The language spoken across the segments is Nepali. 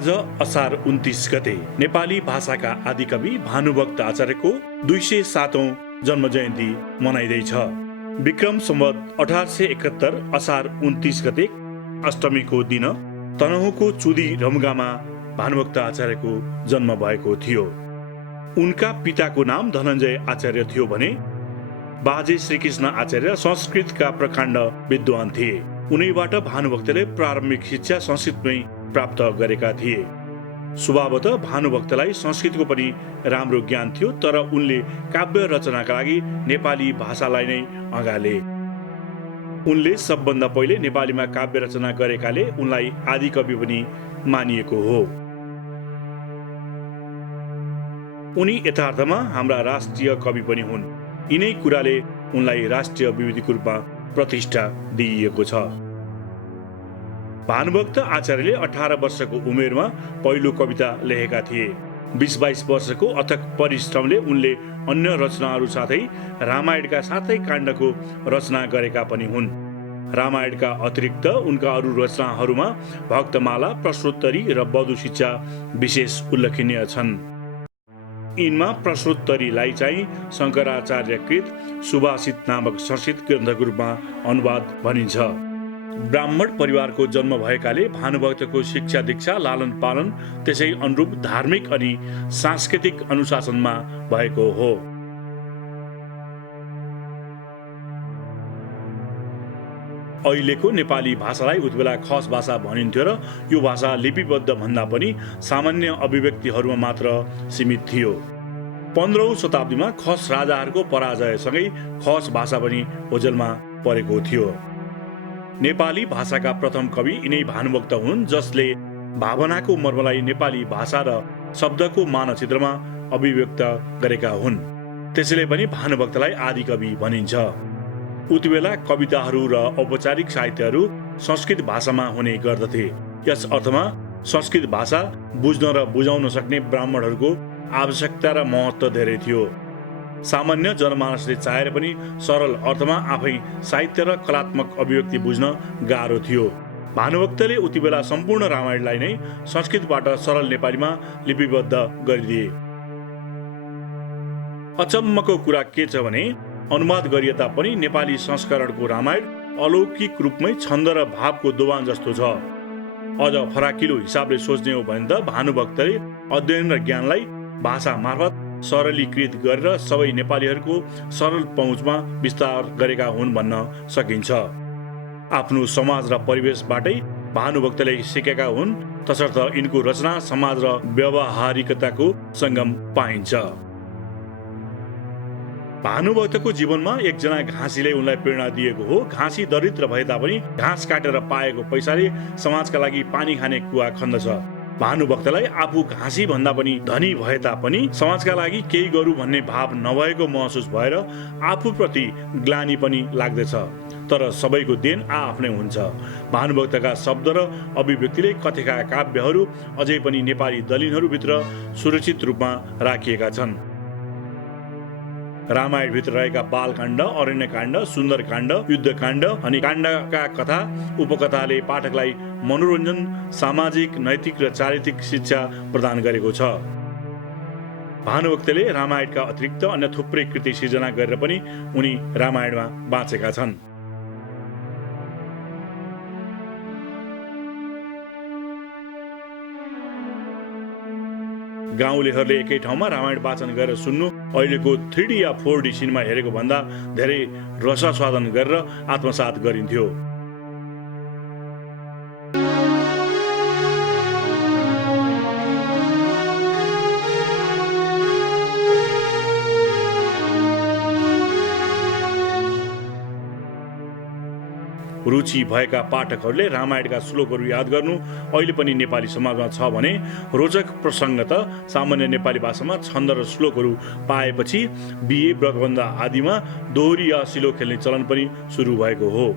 आज असार 29 गते नेपाली भाषाका आदिकवि भानुभक्त आचार्यको 207औं जन्म जयन्ती मनाइँदैछ। विक्रम सम्वत 1871 असार 29 गते अष्टमीको दिन तनहुँको चुदी रम्गामा भानुभक्त आचार्यको जन्म भएको थियो। उनका पिताको नाम धनञ्जय आचार्य थियो भने बाजे श्रीकृष्ण आचार्य संस्कृतका प्रकाण्ड विद्वान थिए। उनैबाट भानुभक्तले प्रारम्भिक शिक्षा संस्कृतमै प्राप्त गरेका थिए। स्वभावतः भानुभक्तलाई संस्कृतको पनि राम्रो ज्ञान थियो, तर उनले काव्य रचनाका लागि नेपाली भाषालाई नै अँगाले। उनले सबभन्दा पहिले नेपालीमा काव्य रचना गरेकाले उनलाई आदिकवि पनि मानिएको हो। उनी यथार्थमा हाम्रा राष्ट्रिय कवि पनि हुन्। यिनै कुराले उनलाई राष्ट्रिय विभूतिको रूपमा प्रतिष्ठा दिइएको छ। भानुभक्त आचार्यले 18 वर्षको उमेरमा पहिलो कविता लेखेका थिए। 20-22 वर्षको अथक परिश्रमले उनले अन्य रचनाहरू साथै रामायणका 7 काण्डको रचना गरेका पनि हुन्। रामायणका अतिरिक्त उनका अरू रचनाहरूमा भक्तमाला, प्रश्नोत्तरी र बधु शिक्षा विशेष उल्लेखनीय छन्। यिनमा प्रश्नोत्तरीलाई चाहिँ शङ्कराचार्यकृत सुभाषित नामक संस्कृत ग्रन्थको रूपमा अनुवाद भनिन्छ। ब्राह्मण परिवारको जन्म भएकाले भानुभक्तको शिक्षा दीक्षा लालन पालन त्यसै अनुरूप धार्मिक अनि सांस्कृतिक अनुशासनमा भएको हो। अहिलेको नेपाली भाषालाई उतिबेला खस भाषा भनिन्थ्यो र यो भाषा लिपिबद्ध भन्दा पनि सामान्य अभिव्यक्तिहरूमा मात्र सीमित थियो। 15औं शताब्दीमा खस राजाहरूको पराजयसँगै खस भाषा पनि ओझेलमा परेको थियो। नेपाली भाषाका प्रथम कवि यिनै भानुभक्त हुन्, जसले भावनाको मर्मलाई नेपाली भाषा र शब्दको मानचित्रमा अभिव्यक्त गरेका हुन्। त्यसैले पनि भानुभक्तलाई आदिकवि भनिन्छ। उतिबेला कविताहरू र औपचारिक साहित्यहरू संस्कृत भाषामा हुने गर्दथे। यस अर्थमा संस्कृत भाषा बुझ्न र बुझाउन सक्ने ब्राह्मणहरूको आवश्यकता र महत्त्व धेरै थियो। सामान्य जनमानसले चाहेर पनि सरल अर्थमा आफै साहित्य र कलात्मक अभिव्यक्ति बुझ्न गाह्रो थियो। भानुभक्तले उतिबेला सम्पूर्ण रामायणलाई नै संस्कृतबाट सरल नेपालीमा लिपिबद्ध गरिदिए। अचम्मको कुरा के छ भने अनुवाद गरिए तापनि नेपाली संस्करणको रामायण अलौकिक रूपमै छन्द र भावको दोभान जस्तो छ। अझ फराकिलो हिसाबले सोच्ने हो भने त भानुभक्तले अध्ययन र ज्ञानलाई भाषा मार्फत सरलीकृत गरेर सबै नेपालीहरूको सरल पहुँचमा विस्तार गरेका हुन् भन्न सकिन्छ। आफ्नो समाज र परिवेशबाटै भानुभक्तले सिकेका हुन्, तसर्थ यिनको रचना समाज र व्यावहारिकताको सङ्गम पाइन्छ। भानुभक्तको जीवनमा एकजना घाँसीले उनलाई प्रेरणा दिएको हो। घाँसी दरिद्र भए तापनि घाँस काटेर पाएको पैसाले समाजका लागि पानी खाने कुवा खन्दछ। भानुभक्तलाई आफू घाँसी भन्दा पनि धनी भए तापनि समाजका लागि केही गरौँ भन्ने भाव नभएको महसुस भएर आफूप्रति ग्लानि पनि लाग्दछ। तर सबैको देन आआफ्नै हुन्छ। भानुभक्तका शब्द र अभिव्यक्तिले कथेका काव्यहरू अझै पनि नेपाली दलिनहरूभित्र सुरक्षित रूपमा राखिएका छन्। रामायणभित्र रहेका बालकाण्ड, अरण्यकाण्ड, सुन्दरकाण्ड, युद्धकाण्ड अनि काण्डका कथा उपकथाले पाठकलाई मनोरञ्जन, सामाजिक, नैतिक र चारित्रिक शिक्षा प्रदान गरेको छ। भानुभक्तले रामायणका अतिरिक्त अन्य थुप्रै कृति सिर्जना गरेर पनि उनी रामायणमा बाँचेका छन्। गाउँलेहरूले एकै ठाउँमा रामायण वाचन गरेर सुन्नु अहिलेको 3D या 4D सिनेमा हेरेको भन्दा धेरै रसास्वादन गरेर आत्मसात गरिन्थ्यो। रुचि भएका पाठकहरूले रामायणका श्लोकहरू याद गर्नु अहिले पनि नेपाली समाजमा छ भने रोचक प्रसङ्ग त सामान्य नेपाली भाषामा छन्द र श्लोकहरू पाएपछि बिहे, व्रतबन्ध आदिमा दोहोरी या सिलो खेल्ने चलन पनि सुरु भएको हो।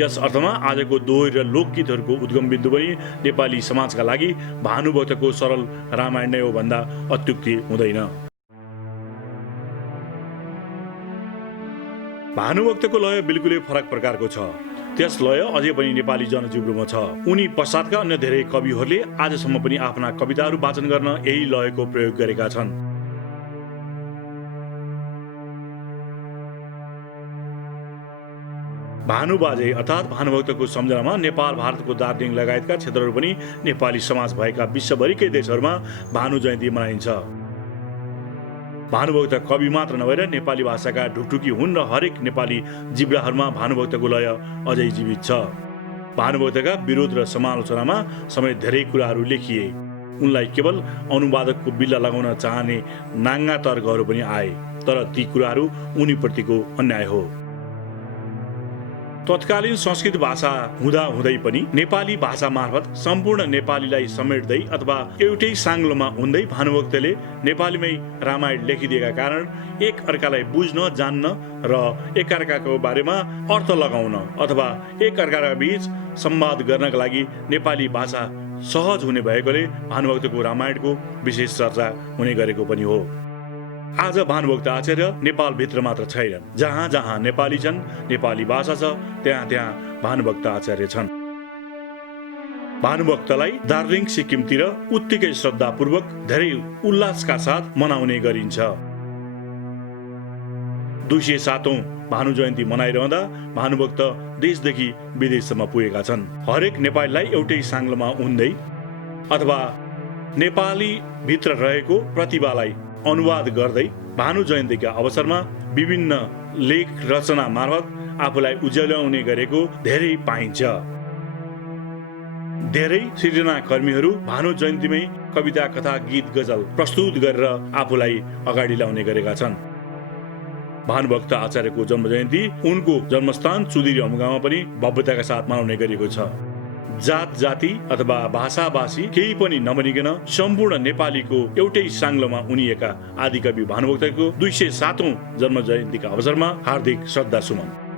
यस अर्थमा आजको दोहोरी र लोकगीतहरूको उद्गम बिन्दु पनि नेपाली समाजका लागि भानुभक्तको सरल रामायण नै हो भन्दा अत्युक्ति हुँदैन। भानुभक्तको लय बिल्कुलै फरक प्रकारको छ। त्यस लय अझै पनि नेपाली जनजीवनमा छ। उनी पश्चातका अन्य धेरै कविहरूले आजसम्म पनि आफ्ना कविताहरू वाचन गर्न यही लयको प्रयोग गरेका छन्। भानुबाजे अर्थात् भानुभक्तको सम्झनामा नेपाल, भारतको दार्जिलिङ लगायतका क्षेत्रहरू पनि नेपाली समाज भएका विश्वभरिकै देशहरूमा भानु जयन्ती मनाइन्छ। भानुभक्त कवि मात्र नभएर नेपाली भाषाका ढुकढुकी हुन् र हरेक नेपाली जिब्राहरूमा भानुभक्तको लय अझै जीवित छ। भानुभक्तका विरोध र समालोचनामा समेत धेरै कुराहरू लेखिए। उनलाई केवल अनुवादकको बिल्ला लगाउन चाहने नाङ्गा तर्कहरू पनि आए, तर ती कुराहरू उनीप्रतिको अन्याय हो। तत्कालीन संस्कृत भाषा हुँदा हुँदै पनि नेपाली भाषा मार्फत सम्पूर्ण नेपालीलाई समेट्दै अथवा एउटै साङ्लोमा हुँदै भानुभक्तले नेपालीमै रामायण लेखिदिएका कारण एक अर्कालाई बुझ्न, जान्न र एकअर्काको बारेमा अर्थ लगाउन अथवा एकअर्काका बीच संवाद गर्नका लागि नेपाली भाषा सहज हुने भएकोले भानुभक्तको रामायणको विशेष चर्चा हुने गरेको पनि हो। आज भानुभक्त आचार्य नेपालभित्र मात्र छैनन्। जहाँ जहाँ नेपाली छन्, नेपाली भाषा छ, त्यहाँ त्यहाँ भानुभक्त आचार्य छन्। भानुभक्तलाई दार्जिलिङ, सिक्किमतिर उत्तिकै श्रद्धापूर्वक धेरै उल्लासका साथ मनाउने गरिन्छ। 207औं भानु जयन्ती मनाइरहँदा भानुभक्त देशदेखि विदेशसम्म पुगेका छन्। हरेक नेपालीलाई एउटै साङ्लोमा उन्दै अथवा नेपाली भित्र रहेको प्रतिभालाई अनुवाद गर्दै भानु जयन्तीका अवसरमा विभिन्न लेख रचना मार्फत आफूलाई उज्याउने गरेको धेरै पाइन्छ। धेरै सृजनाकर्मीहरू भानु जयन्तीमै कविता, कथा, गीत, गजल प्रस्तुत गरेर आफूलाई अगाडि ल्याउने गरेका छन्। भानुभक्त आचार्यको जन्म जयन्ती उनको जन्मस्थान चुदिरी हमगाउँमा पनि भव्यताका साथ मनाउने गरिएको छ। जात जाति अथवा भाषाभाषी केही पनि नबनिकन सम्पूर्ण नेपालीको एउटै साङ्लोमा उनिएका आदिकवि भानुभक्तको 207औं जन्म जयन्तीका अवसरमा हार्दिक श्रद्धा सुमन।